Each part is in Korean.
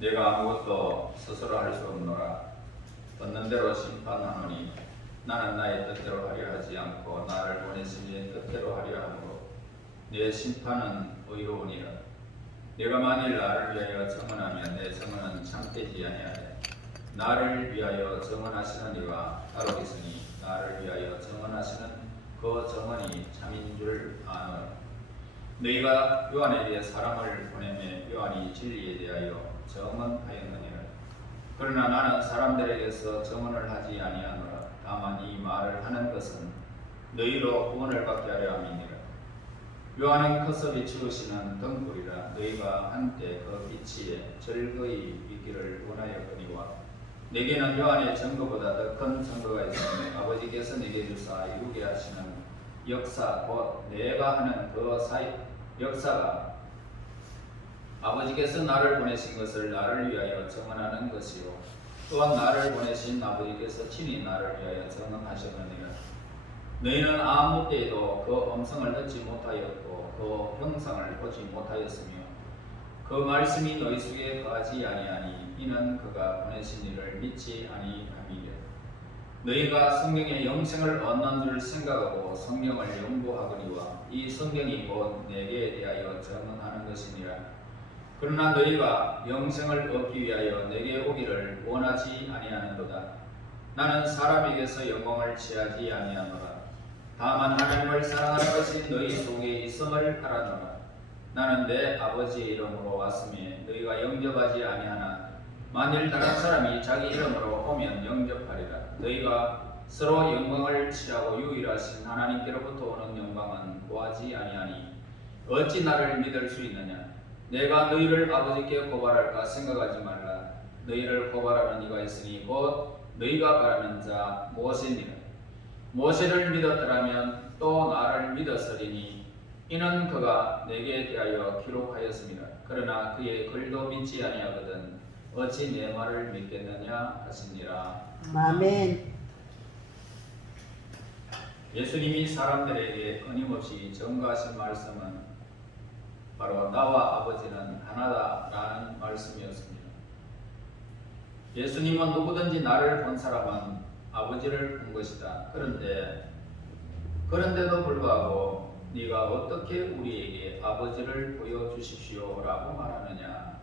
내가 아무것도 스스로 할 수 없노라. 얻는 대로 심판하노니 나는 나의 뜻대로 하려 하지 않고 나를 보내신 이의 뜻대로 하려 하므로 내 심판은 의로우니라. 내가 만일 나를 위하여 정언하면 내 정언은 참되지 아니하되 나를 위하여 정언하시는 이가 따로 있으니 나를 위하여 정언하시는 그 정언이 참인 줄 아노라. 너희가 요한에게 사람을 보내매 요한이 진리에 대하여 정언하였느니라. 그러나 나는 사람들에게서 정언을 하지 아니하노라. 다만 이 말을 하는 것은 너희로 구원을 받게 하려 함이니라. 요한은 커서 비추시는 등불이라. 너희가 한때 그 빛에 즐거이 있기를 원하였거니와 내게는 요한의 증거보다 더 큰 증거가 있으니 아버지께서 내게 주사 이루게 하시는 역사 곧 내가 하는 그 역사가 아버지께서 나를 보내신 것을 나를 위하여 증언하는 것이요 또한 나를 보내신 아버지께서 친히 나를 위하여 증언하셨느니라. 너희는 아무 때에도 그 음성을 듣지 못하였고 그 형상을 보지 못하였으며 그 말씀이 너희 속에 거하지 아니하니 이는 그가 보내신 이를 믿지 아니함이라. 너희가 성경의 영생을 얻는 줄 생각하고 성경을 연구하거니와 이 성경이 곧 내게 대하여 증언하는 것이니라. 그러나 너희가 영생을 얻기 위하여 내게 오기를 원하지 아니하는도다. 나는 사람에게서 영광을 취하지 아니하노라. 다만 하나님을 사랑하는 것이 너희 속에 있음을 바라노라. 나는 내 아버지의 이름으로 왔으며 너희가 영접하지 아니하나 만일 다른 사람이 자기 이름으로 오면 영접하리라. 너희가 서로 영광을 취하고 유일하신 하나님께로부터 오는 영광은 구하지 아니하니 어찌 나를 믿을 수 있느냐? 내가 너희를 아버지께 고발할까 생각하지 말라. 너희를 고발하는 이가 있으니 곧 너희가 바라는 자 모세니라. 모세를 믿었더라면 또 나를 믿었으리니 이는 그가 내게 대하여 기록하였습니다. 그러나 그의 글도 믿지 아니하거든 어찌 내 말을 믿겠느냐 하시니라. 아멘. 예수님이 사람들에게 끊임없이 전가하신 말씀은 바로 나와 아버지는 하나다라는 말씀이었습니다. 예수님은 누구든지 나를 본 사람은 아버지를 본 것이다. 그런데도 불구하고 네가 어떻게 우리에게 아버지를 보여주십시오 라고 말하느냐?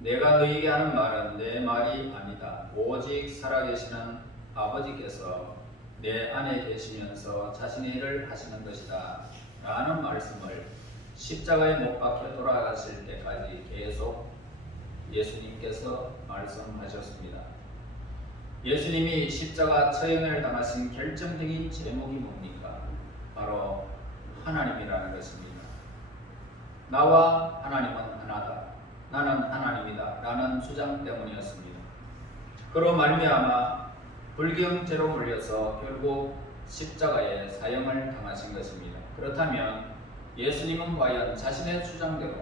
내가 너희에게 하는 말은 내 말이 아니다. 오직 살아계시는 아버지께서 내 안에 계시면서 자신의 일을 하시는 것이다 라는 말씀을 십자가에 못 박혀 돌아가실 때까지 계속 예수님께서 말씀하셨습니다. 예수님이 십자가 처형을 당하신 결정적인 제목이 뭡니까? 바로 하나님이라는 것입니다. 나와 하나님은 하나다. 나는 하나님이다 라는 주장 때문이었습니다. 그로 말미암아 불경죄로 물려서 결국 십자가에 사형을 당하신 것입니다. 그렇다면 예수님은 과연 자신의 주장대로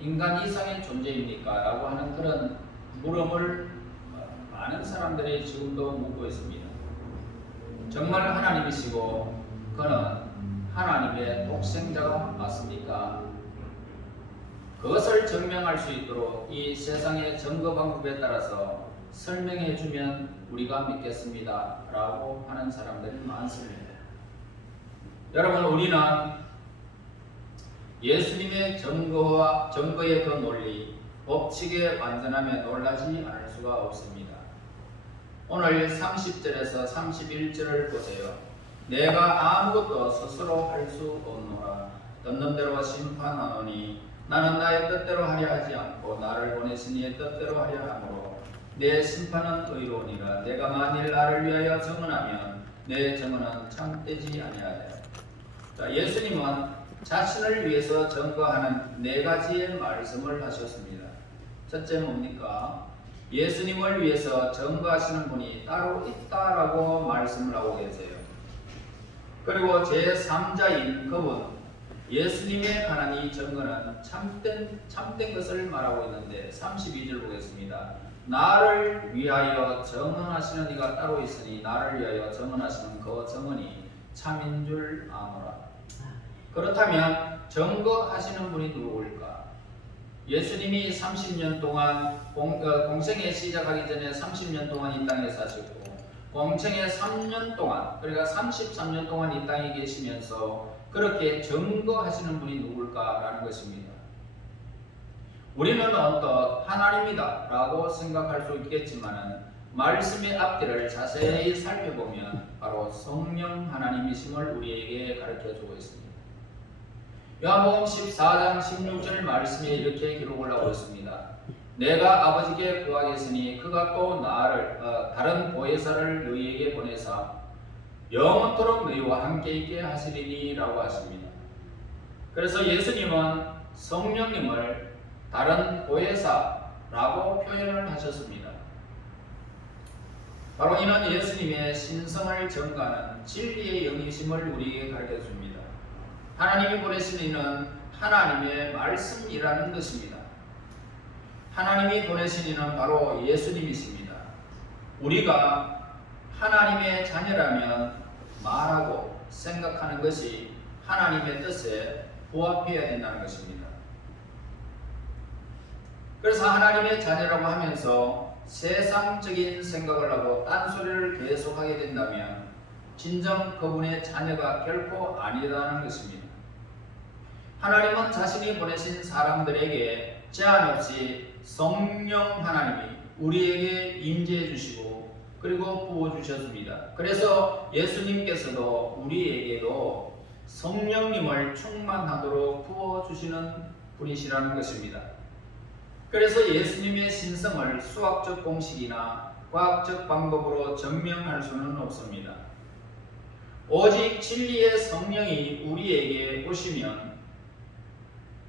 인간 이상의 존재입니까? 라고 하는 그런 물음을 많은 사람들이 지금도 묻고 있습니다. 정말 하나님이시고 그는 하나님의 독생자가 맞습니까? 그것을 증명할 수 있도록 이 세상의 증거 방법에 따라서 설명해 주면 우리가 믿겠습니다 라고 하는 사람들이 많습니다. 여러분, 우리는 예수님의 증거의 그 논리, 법칙의 완전함에 놀라지 않을 수가 없습니다. 오늘 30절에서 31절을 보세요. 내가 아무것도 스스로 할 수 없노라. 듣는 대로 심판하노니 나는 나의 뜻대로 하려 하지 않고 나를 보내신 이의 뜻대로 하려 하므로 내 심판은 의로우니라. 내가 만일 나를 위하여 증언하면 내 증언은 참되지 아니하되. 예수님은 자신을 위해서 증거하는 네 가지의 말씀을 하셨습니다. 첫째 뭡니까? 예수님을 위해서 증거하시는 분이 따로 있다라고 말씀을 하고 계세요. 그리고 제3자인 그분, 예수님에 관한 이 증거는 참된 것을 말하고 있는데 32절 보겠습니다. 나를 위하여 증언하시는 이가 따로 있으니 나를 위하여 증언하시는 그 증언이 참인 줄 아노라. 그렇다면 증거하시는 분이 누구일까? 예수님이 30년 동안 공생애 시작하기 전에 30년 동안 이 땅에 사셨고 공생애 3년 동안 그러니까 33년 동안 이 땅에 계시면서 그렇게 증거하시는 분이 누굴까라는 것입니다. 우리는 언뜻 하나님이다 라고 생각할 수 있겠지만 말씀의 앞뒤를 자세히 살펴보면 바로 성령 하나님이심을 우리에게 가르쳐주고 있습니다. 요한복음 14장 16절 말씀에 이렇게 기록을 하고 있습니다. 내가 아버지께 구하겠으니 그가 또 나를 다른 보혜사를 너희에게 보내사 영원토록 너희와 함께 있게 하시리니 라고 하십니다. 그래서 예수님은 성령님을 다른 보혜사라고 표현을 하셨습니다. 바로 이는 예수님의 신성을 증거하는 진리의 영이심을 우리에게 가르쳐줍니다. 하나님이 보내신 이는 하나님의 말씀이라는 것입니다. 하나님이 보내신 이는 바로 예수님이십니다. 우리가 하나님의 자녀라면 말하고 생각하는 것이 하나님의 뜻에 부합해야 된다는 것입니다. 그래서 하나님의 자녀라고 하면서 세상적인 생각을 하고 딴소리를 계속하게 된다면 진정 그분의 자녀가 결코 아니라는 것입니다. 하나님은 자신이 보내신 사람들에게 제한 없이 성령 하나님이 우리에게 임재해 주시고 그리고 부어 주셨습니다. 그래서 예수님께서도 우리에게도 성령님을 충만하도록 부어 주시는 분이시라는 것입니다. 그래서 예수님의 신성을 수학적 공식이나 과학적 방법으로 증명할 수는 없습니다. 오직 진리의 성령이 우리에게 오시면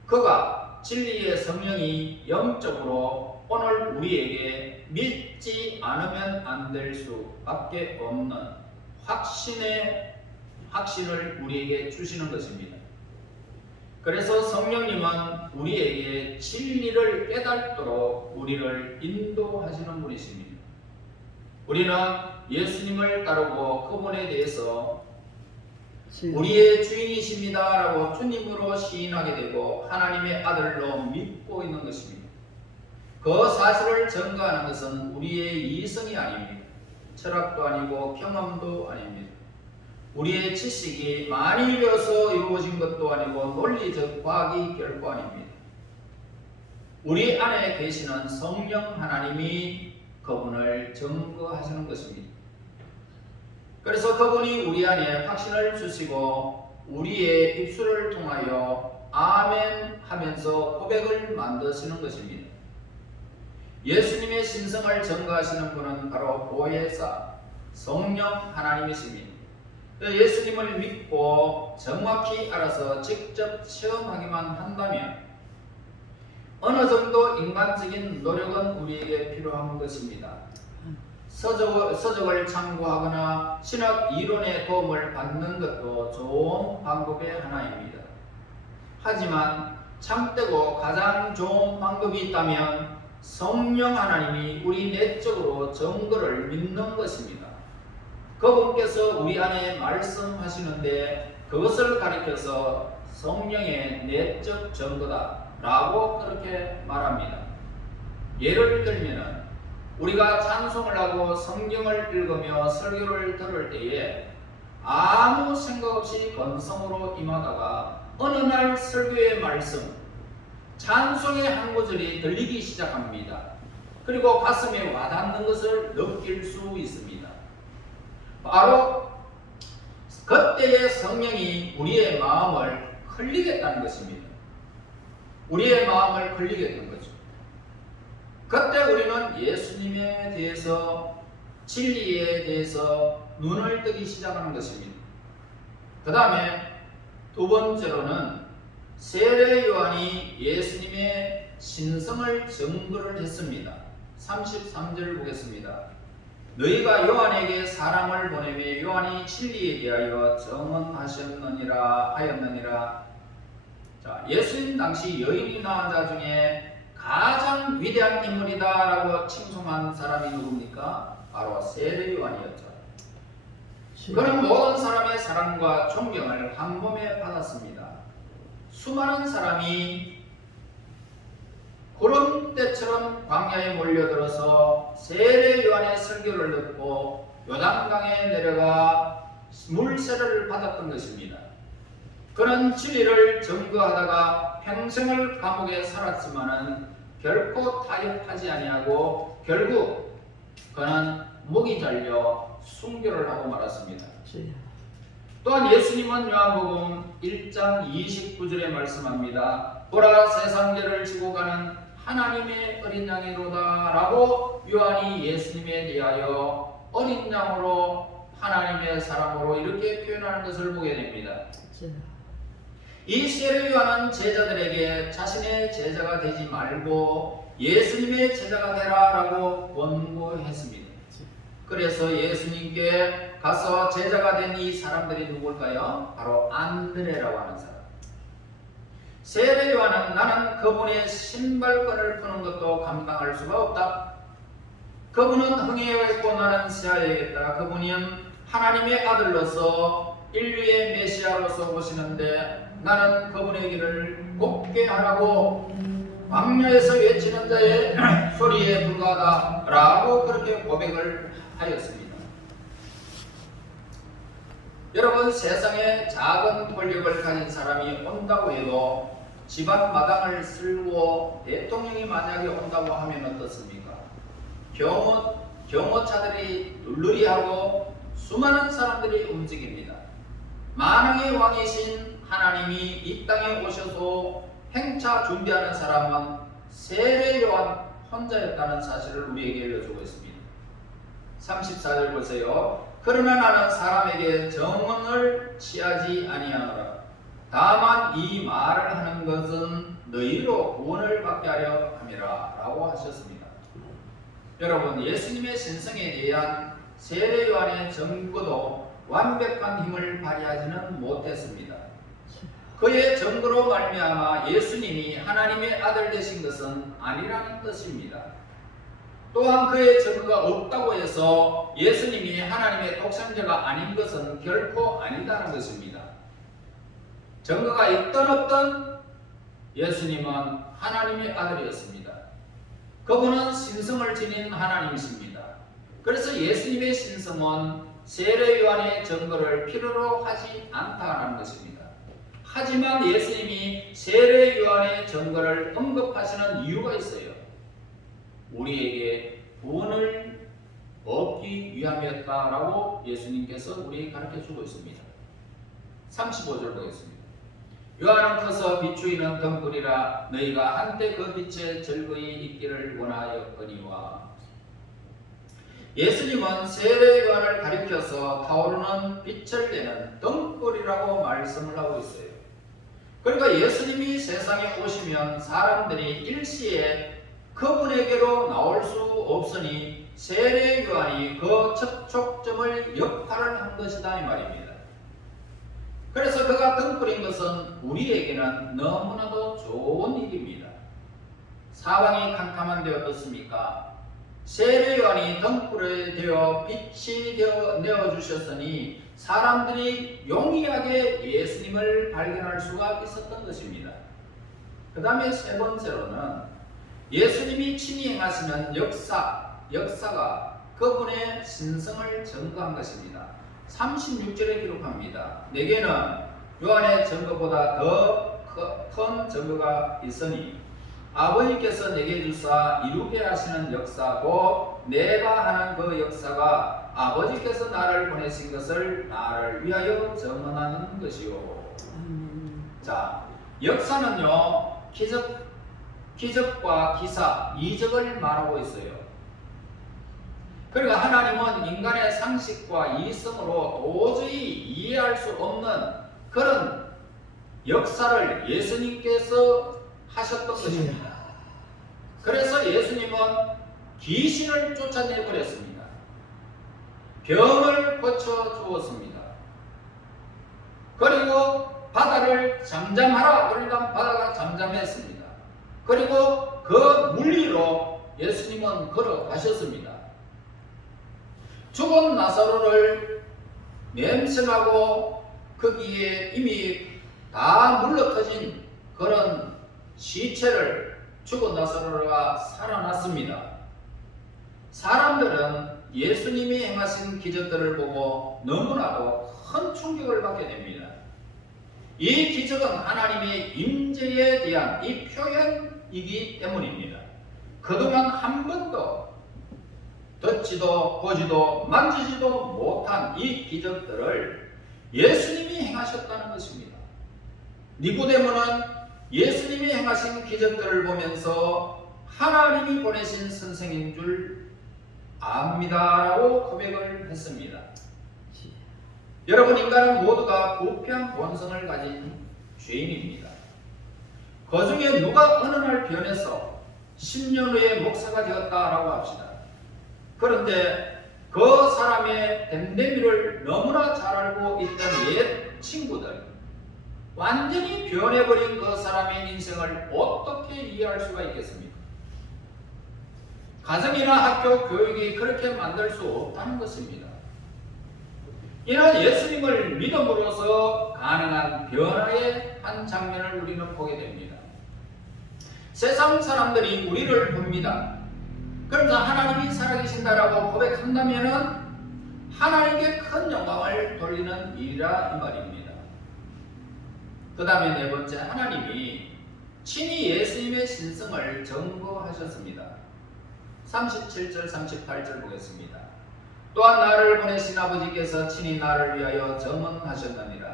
그가 진리의 성령이 영적으로 오늘 우리에게 믿지 않으면 안 될 수밖에 없는 확신을 우리에게 주시는 것입니다. 그래서 성령님은 우리에게 진리를 깨닫도록 우리를 인도하시는 분이십니다. 우리는 예수님을 따르고 그분에 대해서 우리의 주인이십니다 라고 주님으로 시인하게 되고 하나님의 아들로 믿고 있는 것입니다. 그 사실을 증거하는 것은 우리의 이성이 아닙니다. 철학도 아니고 경험도 아닙니다. 우리의 지식이 많이 배워서 이루어진 것도 아니고 논리적 과학이 결코 아닙니다. 우리 안에 계시는 성령 하나님이 그분을 증거하시는 것입니다. 그래서 그분이 우리 안에 확신을 주시고 우리의 입술을 통하여 아멘 하면서 고백을 만드시는 것입니다. 예수님의 신성을 증거하시는 분은 바로 보혜사 성령 하나님이십니다. 예수님을 믿고 정확히 알아서 직접 체험하기만 한다면 어느 정도 인간적인 노력은 우리에게 필요한 것입니다. 서적을 참고하거나 신학 이론의 도움을 받는 것도 좋은 방법의 하나입니다. 하지만 참되고 가장 좋은 방법이 있다면 성령 하나님이 우리 내적으로 증거를 믿는 것입니다. 그분께서 우리 안에 말씀하시는데 그것을 가리켜서 성령의 내적 증거다 라고 그렇게 말합니다. 예를 들면 우리가 찬송을 하고 성경을 읽으며 설교를 들을 때에 아무 생각 없이 건성으로 임하다가 어느 날 설교의 말씀, 찬송의 한 구절이 들리기 시작합니다. 그리고 가슴에 와닿는 것을 느낄 수 있습니다. 바로 그때의 성령이 우리의 마음을 흘리겠다는 것입니다. 우리의 마음을 흘리겠다는 거죠. 그때 우리는 예수님에 대해서 진리에 대해서 눈을 뜨기 시작하는 것입니다. 그 다음에 두 번째로는 세례 요한이 예수님의 신성을 증거를 했습니다. 33절 보겠습니다. 너희가 요한에게 사람을 보내며 요한이 진리에 대하여 증언하였느니라. 자, 예수님 당시 여인이 낳은 자 중에 가장 위대한 인물이다 라고 칭송한 사람이 누굽니까? 바로 세례 요한이었죠. 그는 모든 사람의 사랑과 존경을 한 몸에 받았습니다. 수많은 사람이 구름 때처럼 광야에 몰려들어서 세례 요한의 설교를 듣고 요단강에 내려가 물세례를 받았던 것입니다. 그는 진리를 증거하다가 평생을 감옥에 살았지만은 결코 타협하지 아니하고 결국 그는 목이 잘려 순교를 하고 말았습니다. 또한 예수님은 요한복음 1장 29절에 말씀합니다. 보라, 세상 죄를 지고 가는 하나님의 어린 양이로다 라고 요한이 예수님에 대하여 어린 양으로 하나님의 사람으로 이렇게 표현하는 것을 보게 됩니다. 이 세례 요한은 제자들에게 자신의 제자가 되지 말고 예수님의 제자가 되라 라고 권고했습니다. 그래서 예수님께 가서 제자가 된 이 사람들이 누굴까요? 바로 안드레라고 하는 사람. 세례 요한은 나는 그분의 신발끈을 푸는 것도 감당할 수가 없다. 그분은 흥해야겠고 나는 세야겠다. 그분이 하나님의 아들로서 인류의 메시아로서 오시는데 나는 그분의 길을 곱게 하라고 광야에서 외치는 자의 소리에 불과하다 라고 그렇게 고백을 하였습니다. 여러분, 세상에 작은 권력을 가진 사람이 온다고 해도 집안 마당을 쓸고 대통령이 만약에 온다고 하면 어떻습니까? 경호차들이 룰루리하고 수많은 사람들이 움직입니다. 만왕의 왕이신 하나님이 이 땅에 오셔서 행차 준비하는 사람은 세례 요한 혼자였다는 사실을 우리에게 알려주고 있습니다. 34절 보세요. 그러나 나는 사람에게 정언을 취하지 아니하노라. 다만 이 말을 하는 것은 너희로 구원을 받게 하려 함이라 라고 하셨습니다. 여러분, 예수님의 신성에 대한 세례 요한의 증거도 완벽한 힘을 발휘하지는 못했습니다. 그의 증거로 말미암아 예수님이 하나님의 아들 되신 것은 아니라는 뜻입니다. 또한 그의 증거가 없다고 해서 예수님이 하나님의 독생자가 아닌 것은 결코 아니다는 것입니다. 증거가 있든 없든 예수님은 하나님의 아들이었습니다. 그분은 신성을 지닌 하나님이십니다. 그래서 예수님의 신성은 세례 요한의 증거를 필요로 하지 않다는 것입니다. 하지만 예수님이 세례 요한의 증거를 언급하시는 이유가 있어요. 우리에게 구원을 얻기 위함이었다라고 예수님께서 우리에게 가르쳐주고 있습니다. 35절 보겠습니다. 요한은 커서 비추이는 등불이라 너희가 한때 그 빛에 즐거이 있기를 원하였거니와. 예수님은 세례 요한을 가리켜서 타오르는 빛을 내는 등불이라고 말씀을 하고 있어요. 그러니까 예수님이 세상에 오시면 사람들이 일시에 그분에게로 나올 수 없으니 세례 요한이 그 접촉점을 역할을 한 것이다 이 말입니다. 그래서 그가 등불인 것은 우리에게는 너무나도 좋은 일입니다. 사방이 캄캄한데 어떻습니까? 세례 요한이 등불에 되어 빛이 되어 내어주셨으니 사람들이 용이하게 예수님을 발견할 수가 있었던 것입니다. 그 다음에 세 번째로는 예수님이 친히 행하시는 역사가 그분의 신성을 증거한 것입니다. 36절에 기록합니다. 내게는 요한의 증거보다 더 큰 증거가 있으니 아버지께서 내게 주사 이루게 하시는 역사 곧 내가 하는 그 역사가 아버지께서 나를 보내신 것을 나를 위하여 증언하는 것이요. 자, 역사는요 기적과 기사, 이적을 말하고 있어요. 그러니까 하나님은 인간의 상식과 이성으로 도저히 이해할 수 없는 그런 역사를 예수님께서 하셨던 것입니다. 그래서 예수님은 귀신을 쫓아내버렸습니다. 병을 고쳐주었습니다. 그리고 바다를 잠잠하라 그러니까 바다가 잠잠했습니다. 그리고 그 물리로 예수님은 걸어가셨습니다. 죽은 나사로를 냄새나고 거기에 이미 다 물러터진 그런 시체를 죽은 나사로가 살아났습니다. 사람들은 예수님이 행하신 기적들을 보고 너무나도 큰 충격을 받게 됩니다. 이 기적은 하나님의 임재에 대한 이 표현이기 때문입니다. 그동안 한 번도 듣지도 보지도 만지지도 못한 이 기적들을 예수님이 행하셨다는 것입니다. 니고데모는 예수님이 행하신 기적들을 보면서 하나님이 보내신 선생인 줄 압니다라고 고백을 했습니다. 여러분, 인간은 모두가 부패한 본성을 가진 죄인입니다. 그 중에 누가 어느 날 변해서 10년 후에 목사가 되었다라고 합시다. 그런데 그 사람의 댐데미를 너무나 잘 알고 있던 옛 친구들, 완전히 변해버린 그 사람의 인생을 어떻게 이해할 수가 있겠습니까? 가정이나 학교, 교육이 그렇게 만들 수 없다는 것입니다. 이런 예수님을 믿음으로써 가능한 변화의 한 장면을 우리는 보게 됩니다. 세상 사람들이 우리를 봅니다. 그러면서 하나님이 살아계신다라고 고백한다면 하나님께 큰 영광을 돌리는 일이라 이 말입니다. 그 다음에 네 번째, 하나님이 친히 예수님의 신성을 증거하셨습니다. 37절 38절 보겠습니다. 또한 나를 보내신 아버지께서 친히 나를 위하여 증언하셨느니라.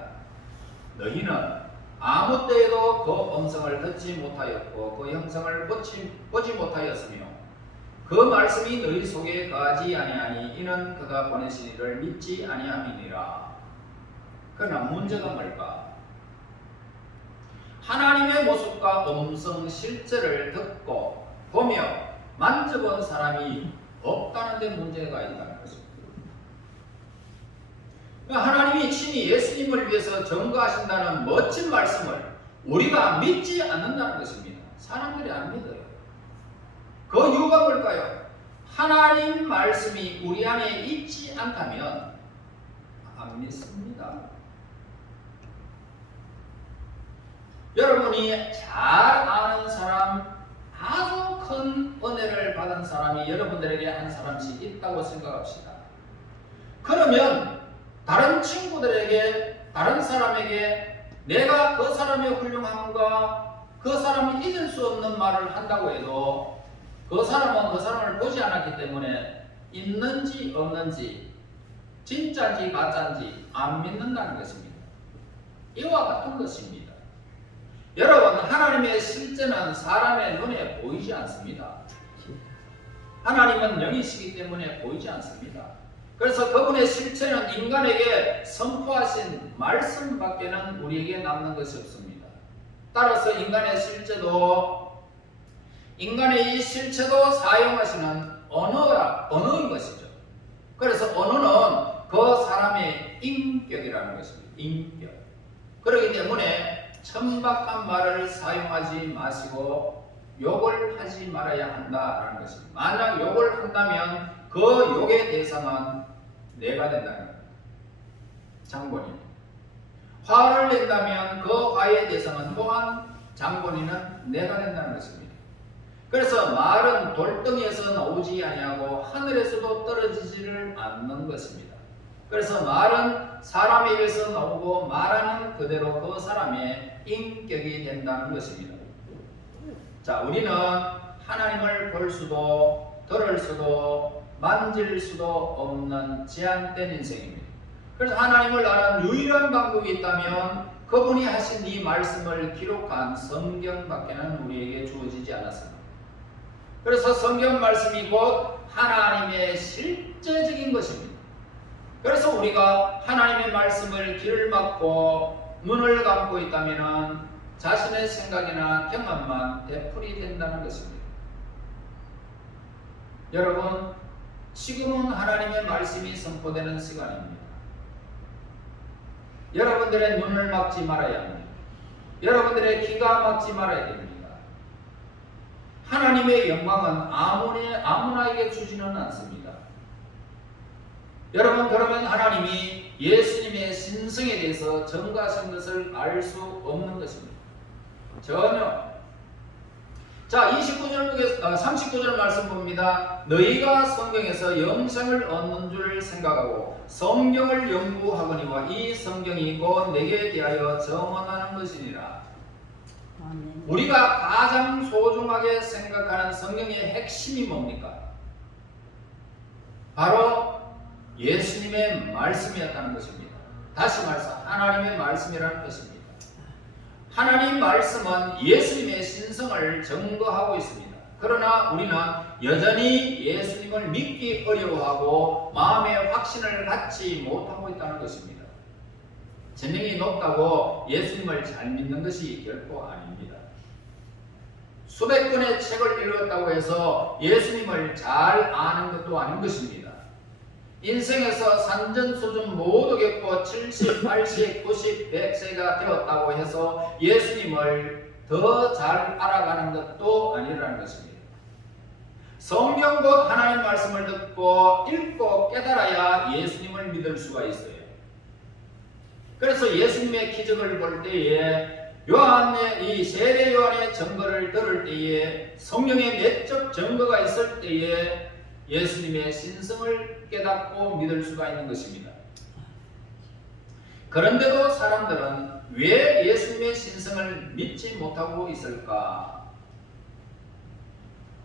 너희는 아무 때에도 그 음성을 듣지 못하였고 그 형상을 보지 못하였으며 그 말씀이 너희 속에 거하지 아니하니 이는 그가 보내신 이를 믿지 아니함이니라. 그러나 문제가 뭘까? 하나님의 모습과 음성 실제를 듣고 보며 만져본 사람이 없다는 데 문제가 있다는 것입니다. 하나님이 친히 예수님을 위해서 증거하신다는 멋진 말씀을 우리가 믿지 않는다는 것입니다. 사람들이 안 믿어요. 그 이유가 뭘까요? 하나님 말씀이 우리 안에 있지 않다면 안 믿습니다. 여러분이 잘 아는 사람, 아주 큰 은혜를 받은 사람이 여러분들에게 한 사람씩 있다고 생각합시다. 그러면 다른 친구들에게, 다른 사람에게 내가 그 사람의 훌륭함과 그 사람이 잊을 수 없는 말을 한다고 해도 그 사람은 그 사람을 보지 않았기 때문에 있는지 없는지, 진짜인지 가짜인지 안 믿는다는 것입니다. 이와 같은 것입니다. 여러분, 하나님의 실제는 사람의 눈에 보이지 않습니다. 하나님은 영이시기 때문에 보이지 않습니다. 그래서 그분의 실체는 인간에게 선포하신 말씀밖에는 우리에게 남는 것이 없습니다. 따라서 인간의 이 실체도 사용하시는 언어인 것이죠. 그래서 언어는 그 사람의 인격이라는 것입니다. 인격. 그렇기 때문에 천박한 말을 사용하지 마시고 욕을 하지 말아야 한다라는 것입니다. 만약 욕을 한다면 그 욕의 대상은 내가 된다는 겁니다. 장본인. 화를 낸다면 그 화의 대상은 또한 장본인은 내가 된다는 것입니다. 그래서 말은 돌덩이에서 나오지 아니하고 하늘에서도 떨어지지를 않는 것입니다. 그래서 말은 사람의 입에서 나오고 말하는 그대로 그 사람의 인격이 된다는 것입니다. 자, 우리는 하나님을 볼 수도 들을 수도 만질 수도 없는 제한된 인생입니다. 그래서 하나님을 아는 유일한 방법이 있다면 그분이 하신 이 말씀을 기록한 성경밖에는 우리에게 주어지지 않았습니다. 그래서 성경 말씀이 곧 하나님의 실제적인 것입니다. 그래서 우리가 하나님의 말씀을 귀를 막고 눈을 감고 있다면 자신의 생각이나 경험만 되풀이 된다는 것입니다. 여러분, 지금은 하나님의 말씀이 선포되는 시간입니다. 여러분들의 눈을 막지 말아야 합니다. 여러분들의 귀가 막지 말아야 됩니다. 하나님의 영광은 아무나에게 주지는 않습니다. 여러분, 그러면 하나님이 예수님의 신성에 대해서 증거하신 것을 알 수 없는 것입니다. 전혀. 자, 39절 말씀 봅니다. 너희가 성경에서 영생을 얻는 줄 생각하고 성경을 연구하거니와 이 성경이 곧 내게 대하여 증언하는 것이니라. 아멘. 우리가 가장 소중하게 생각하는 성경의 핵심이 뭡니까? 바로 예수님의 말씀이었다는 것입니다. 다시 말해서 하나님의 말씀이라는 것입니다. 하나님 말씀은 예수님의 신성을 증거하고 있습니다. 그러나 우리는 여전히 예수님을 믿기 어려워하고 마음의 확신을 갖지 못하고 있다는 것입니다. 재능이 높다고 예수님을 잘 믿는 것이 결코 아닙니다. 수백 권의 책을 읽었다고 해서 예수님을 잘 아는 것도 아닌 것입니다. 인생에서 산전수전 모두 겪고 70, 80, 90, 100세가 되었다고 해서 예수님을 더 잘 알아가는 것도 아니라는 것입니다. 성경 곧 하나님 말씀을 듣고 읽고 깨달아야 예수님을 믿을 수가 있어요. 그래서 예수님의 기적을 볼 때에 이 세례 요한의 증거를 들을 때에 성령의 내적 증거가 있을 때에 예수님의 신성을 깨닫고 믿을 수가 있는 것입니다. 그런데도 사람들은 왜 예수님의 신성을 믿지 못하고 있을까?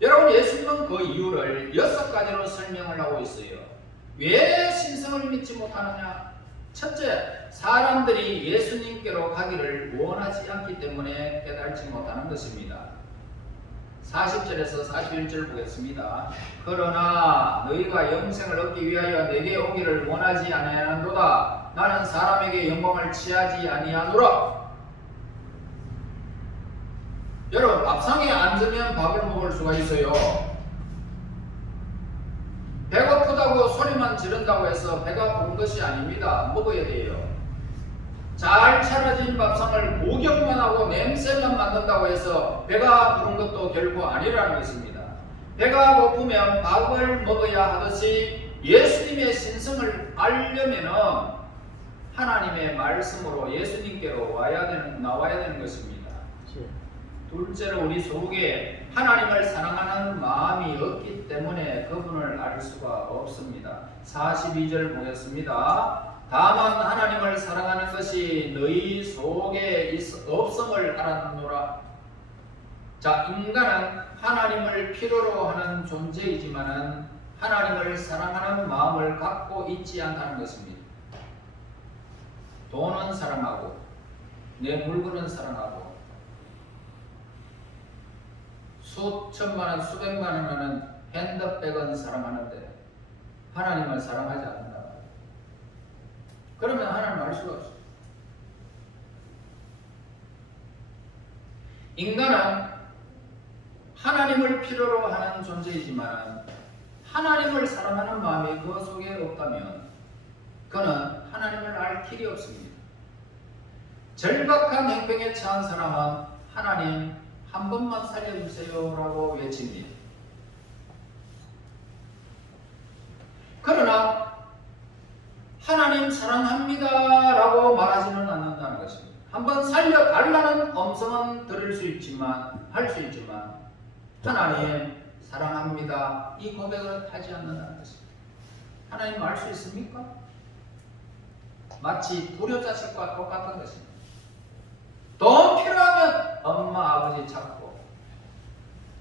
여러분, 예수님은 그 이유를 6가지로 설명을 하고 있어요. 왜 신성을 믿지 못하느냐? 첫째, 사람들이 예수님께로 가기를 원하지 않기 때문에 깨달지 못하는 것입니다. 40절에서 41절 보겠습니다. 그러나 너희가 영생을 얻기 위하여 내게 오기를 원하지 아니하는도다. 나는 사람에게 영광을 취하지 아니하노라. 여러분, 밥상에 앉으면 밥을 먹을 수가 있어요. 배고프다고 소리만 지른다고 해서 배가 부른 것이 아닙니다. 먹어야 돼요. 잘 차려진 밥상을 구경만 하고 냄새만 맡는다고 해서 배가 부른 것도 결코 아니라는 것입니다. 배가 고프면 밥을 먹어야 하듯이 예수님의 신성을 알려면 하나님의 말씀으로 예수님께로 나와야 되는 것입니다. 둘째로 우리 속에 하나님을 사랑하는 마음이 없기 때문에 그분을 알 수가 없습니다. 42절 보겠습니다. 다만 하나님을 사랑하는 것이 너희 속에 없음을 알았노라. 자, 인간은 하나님을 필요로 하는 존재이지만은 하나님을 사랑하는 마음을 갖고 있지 않다는 것입니다. 돈은 사랑하고 내 물건은 사랑하고 수천만 원, 수백만 원 하는 핸드백은 사랑하는데 하나님을 사랑하지 않는다. 그러면 하나님을 알 수가 없어요. 인간은 하나님을 필요로 하는 존재이지만 하나님을 사랑하는 마음이 그 속에 없다면 그는 하나님을 알 길이 없습니다. 절박한 행병에 처한 사람은 하나님 한 번만 살려주세요 라고 외칩니다. 그러나 하나님 사랑합니다 라고 말하지는 않는다는 것입니다. 한번 살려달라는 음성은 들을 수 있지만 할 수 있지만 하나님 사랑합니다 이 고백을 하지 않는다는 것입니다. 하나님 알 수 있습니까? 마치 불효자식과 똑같은 것입니다. 돈 필요하면 엄마 아버지 찾고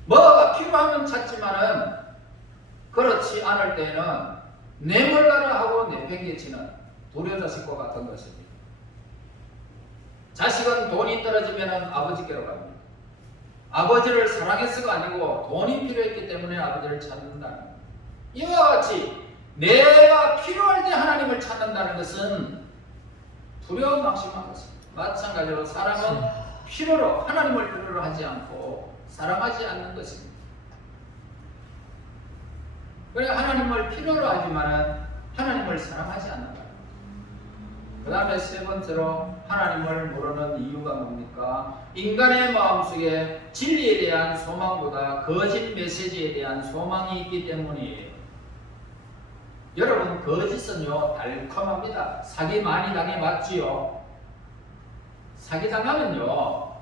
뭐가 필요하면 찾지만은 그렇지 않을 때는 내몰라라 하고 내팽개치는 불효자식과 같은 것입니다. 자식은 돈이 떨어지면 아버지께로 갑니다. 아버지를 사랑해서가 아니고 돈이 필요했기 때문에 아버지를 찾는다는 겁니다. 이와 같이 내가 필요할 때 하나님을 찾는다는 것은 불효망심한 것입니다. 마찬가지로 사람은 하나님을 필요로 하지 않고 사랑하지 않는 것입니다. 그래 하나님을 필요로 하지만 하나님을 사랑하지 않는다. 그 다음에 세 번째로 하나님을 모르는 이유가 뭡니까? 인간의 마음속에 진리에 대한 소망보다 거짓 메시지에 대한 소망이 있기 때문이에요. 여러분, 거짓은요 달콤합니다. 사기 많이 당해봤지요? 사기 당하면요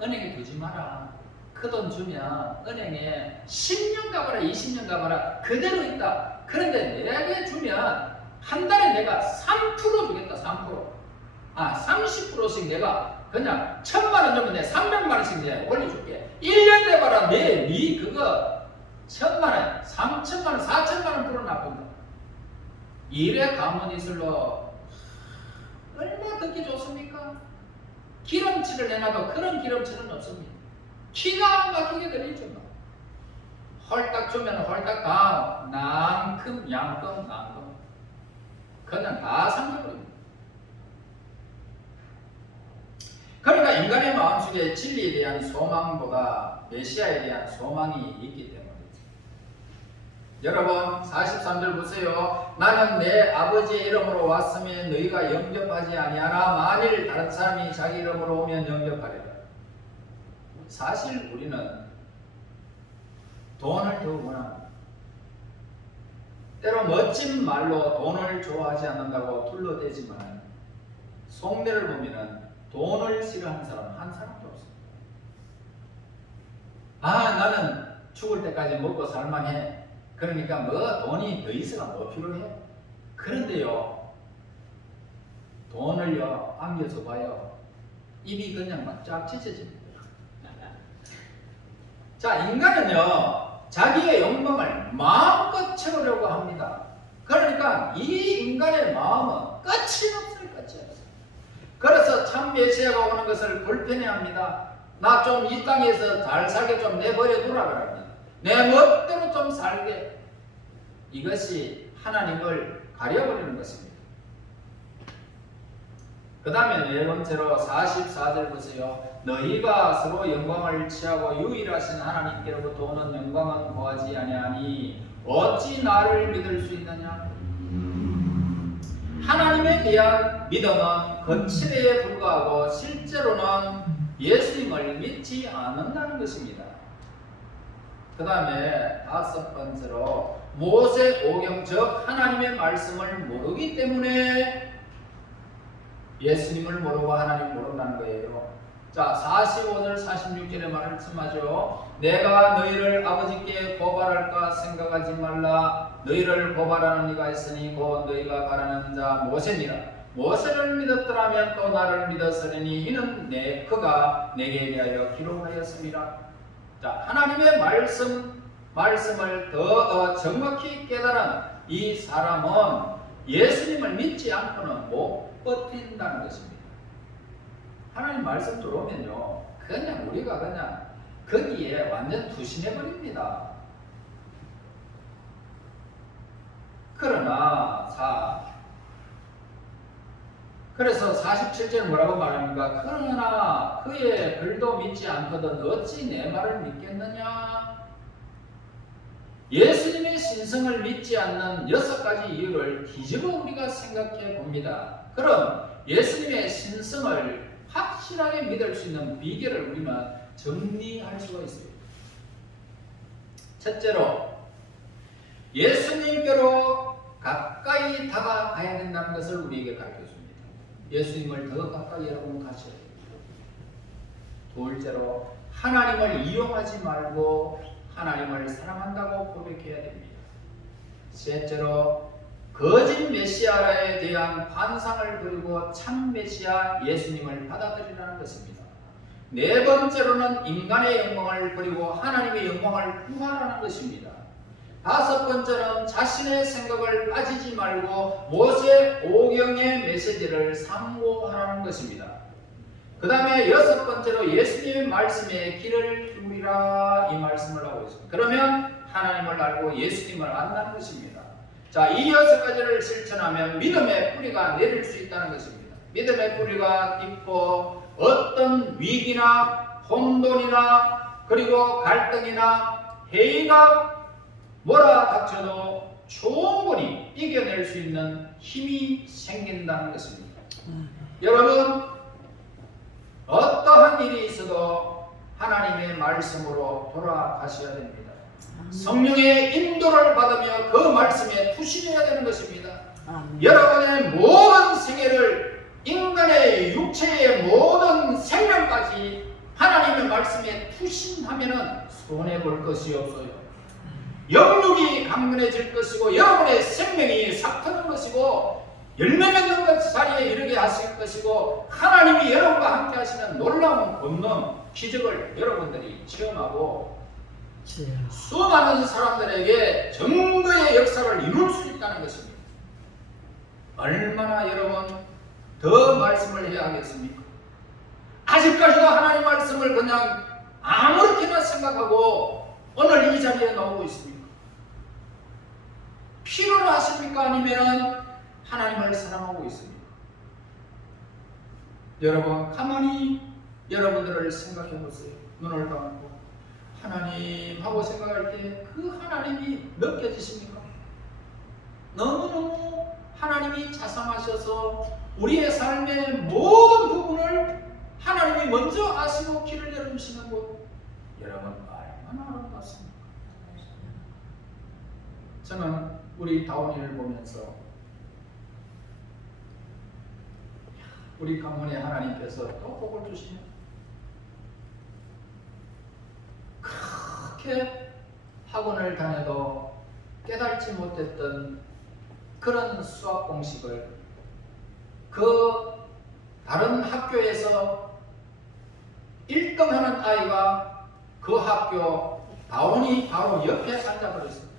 은행에 두지 마라. 그 돈 주면 은행에 10년 가봐라 20년 가봐라 그대로 있다. 그런데 내게 주면 한 달에 내가 3% 주겠다. 30%씩 내가 그냥 1,000만 원 주면 내 300만 원씩 내가 올려줄게. 1년 돼봐라 네 그거 1,000만 원, 3,000만 원, 4,000만 원 불어나쁜다. 이래 가문이슬로 얼마나 듣기 좋습니까? 기름칠을 내놔도 그런 기름칠은 없습니다. 기가 막히게 들리죠. 헐딱 주면 헐딱 다 낭큼 양금 그냥 다 삼켜버립니다. 그러니까 인간의 마음속에 진리에 대한 소망보다 메시아에 대한 소망이 있기 때문이죠. 여러분 43절 보세요. 나는 내 아버지의 이름으로 왔으면 너희가 영접하지 아니하나 만일 다른 사람이 자기 이름으로 오면 영접하리라. 사실 우리는 돈을 더 원합니다. 때로 멋진 말로 돈을 좋아하지 않는다고 둘러대지만 속내를 보면 돈을 싫어하는 사람은 한 사람도 없습니다. 나는 죽을 때까지 먹고 살만해. 그러니까 뭐 돈이 더 있어가 뭐 필요해? 그런데요, 돈을요 안겨서 봐요. 입이 그냥 막 쫙 찢어집니다. 자, 인간은요 자기의 욕망을 마음껏 채우려고 합니다. 그러니까 이 인간의 마음은 끝이 없어요. 끝이 없어요. 그래서 참 메시아가 오는 것을 불편해합니다. 나 좀 이 땅에서 잘 살게 좀 내버려 두라 그럽니다. 내 멋대로 좀 살게. 이것이 하나님을 가려버리는 것입니다. 그 다음에 네 번째로 44절 보세요. 너희가 서로 영광을 취하고 유일하신 하나님께로부터 오는 영광은 구하지 아니하니 어찌 나를 믿을 수 있느냐? 하나님에 대한 믿음은 거칠에 불과하고 실제로는 예수님을 믿지 않는다는 것입니다. 그 다음에 다섯 번째로 모세 오경 즉 하나님의 말씀을 모르기 때문에 예수님을 모르고 하나님을 모른다는 거예요. 자, 45절 46절의 말씀하죠. 내가 너희를 아버지께 고발할까 생각하지 말라. 너희를 고발하는 이가 있으니 곧 너희가 바라는 자 모세니라. 모세를 믿었더라면 또 나를 믿었으리니 이는 그가 내게 대하여 기록하였습니다. 자, 하나님의 말씀을 더 정확히 깨달은 이 사람은 예수님을 믿지 않고는 못 버틴다는 것입니다. 하나님 말씀 들어오면요 그냥 우리가 그냥 거기에 완전 투신해 버립니다. 그러나 그래서 47절 뭐라고 말합니까? 그러나 그의 글도 믿지 않거든 어찌 내 말을 믿겠느냐? 예수님의 신성을 믿지 않는 6가지 이유를 뒤집어 우리가 생각해 봅니다. 그럼 예수님의 신성을 확실하게 믿을 수 있는 비결을 우리는 정리할 수가 있습니다. 첫째로 예수님께로 가까이 다가가야 된다는 것을 우리에게 가르쳐줍니다. 예수님을 더 가까이 여러분 가셔야 됩니다. 둘째로 하나님을 이용하지 말고 하나님을 사랑한다고 고백해야 됩니다. 셋째로 거짓 메시아에 대한 환상을 버리고 참 메시아 예수님을 받아들이라는 것입니다. 네 번째로는 인간의 영광을 버리고 하나님의 영광을 구하라는 것입니다. 다섯 번째는 자신의 생각을 빠지지 말고 모세 오경의 메시지를 상고하라는 것입니다. 그 다음에 여섯 번째로 예수님의 말씀에 귀를 기울이라 이 말씀을 하고 있습니다. 그러면 하나님을 알고 예수님을 안다는 것입니다. 자, 이 6가지를 실천하면 믿음의 뿌리가 내릴 수 있다는 것입니다. 믿음의 뿌리가 있고 어떤 위기나 혼돈이나 그리고 갈등이나 회의가 몰아닥쳐도 충분히 이겨낼 수 있는 힘이 생긴다는 것입니다. 여러분 어떠한 일이 있어도 하나님의 말씀으로 돌아가셔야 됩니다. 성령의 인도를 받으며 그 말씀에 투신해야 되는 것입니다. 여러분의 모든 생애를 인간의 육체의 모든 생명까지 하나님의 말씀에 투신하면은 손해볼 것이 없어요. 영육이 강건해질 것이고 여러분의 생명이 삭트는 것이고 열매 맺는 것 자리에 이르게 하실 것이고 하나님이 여러분과 함께 하시는 놀라운 권능, 기적을 여러분들이 체험하고 수많은 사람들에게 증거의 역사를 이룰 수 있다는 것입니다. 얼마나 여러분 더 말씀을 해야 하겠습니까? 아직까지도 하나님 말씀을 그냥 아무렇게나 생각하고 오늘 이 자리에 나오고 있습니까? 필요로 하십니까? 아니면 하나님을 사랑하고 있습니까? 여러분 가만히 여러분들을 생각해 보세요. 눈을 감고 하나님 하고 생각할 때 그 하나님이 느껴지십니까? 너무너무 하나님이 자상하셔서 우리의 삶의 모든 부분을 하나님이 먼저 아시고 길을 열어주시는 것, 여러분 얼마나 아름답습니까? 저는 우리 다운이를 보면서 우리 가문의 하나님께서 또 복을 주시면 그렇게 학원을 다녀도 깨달지 못했던 그런 수학 공식을 그 다른 학교에서 1등하는 아이가 그 학교 다운이 바로 옆에 앉아버렸습니다.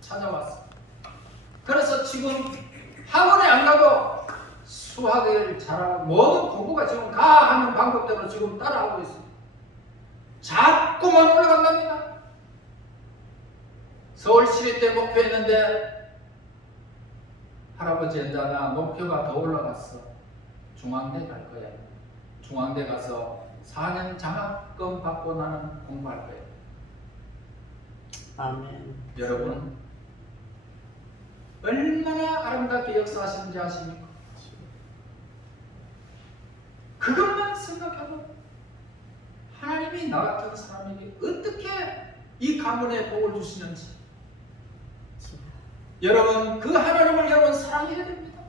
찾아왔어요. 그래서 지금 학원에 안 가고 수학을 잘하고 모든 공부가 지금 가 하는 방법대로 지금 따라하고 있습니다. 자꾸만 올라간답니다. 서울시립 때 목표했는데 할아버지 언제나 목표가 더 올라갔어. 중앙대 갈 거야. 중앙대 가서 4년 장학금 받고 나는 공부할 거예요. 아멘. 여러분 얼마나 아름답게 역사하시는지 아십니까? 그것만 생각해도 하나님이 나 같은 사람에게 어떻게 이 가문에 복을 주시는지 여러분 그 하나님을 여러분 사랑해야 됩니다.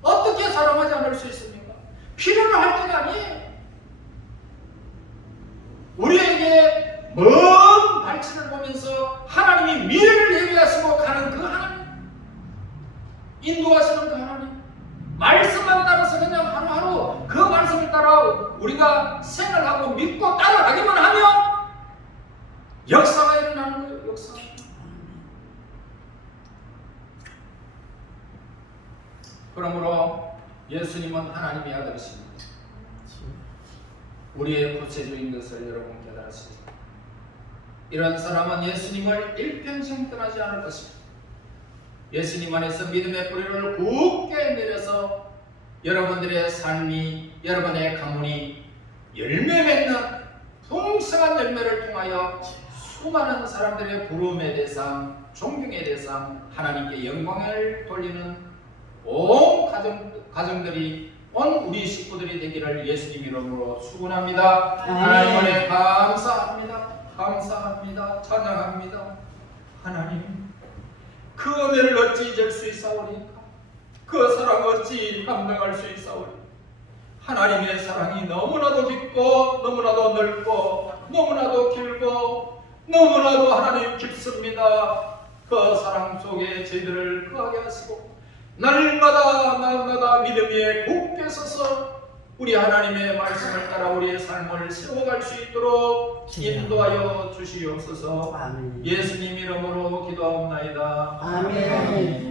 어떻게 사랑하지 않을 수 있습니까? 필요로 할 때가 아니에요. 우리에게 먼 발치를 보면서 하나님이 미래를 예비하시고 가는 그 하나님, 인도하시는 그 하나님, 말씀만 따라서 그냥 하루하루 그 말씀을 따라 우리가 생활하고 믿고 따라가기만 하면 역사가 일어나는 거예요. 역사. 그러므로 예수님은 하나님의 아들이십니다. 우리의 구체적인 것을 여러분 깨달으십니다. 이런 사람은 예수님을 일평생 떠나지 않을 것입니다. 예수님 안에서 믿음의 뿌리를 굳게 내려서 여러분들의 삶이, 여러분의 가문이 열매 맺는 풍성한 열매를 통하여 수많은 사람들의 부름의 대상, 존경의 대상, 하나님께 영광을 돌리는 온 가정들이, 온 우리 식구들이 되기를 예수님 이름으로 축원합니다. 하나님 은혜 감사합니다. 감사합니다. 찬양합니다. 하나님, 그 은혜를 어찌 잊을 수 있사오리까? 그 사랑 어찌 감당할 수 있사오리까? 하나님의 사랑이 너무나도 깊고 너무나도 넓고 너무나도 길고 너무나도 하나님 깊습니다. 그 사랑 속에 저희들을 거하게 하시고 날마다 마음마다 믿음 위에 굳게 서서 우리 하나님의 말씀을 따라 우리의 삶을 세워갈 수 있도록 인도하여 주시옵소서. 아멘. 예수님 이름으로 기도하옵나이다. 아멘.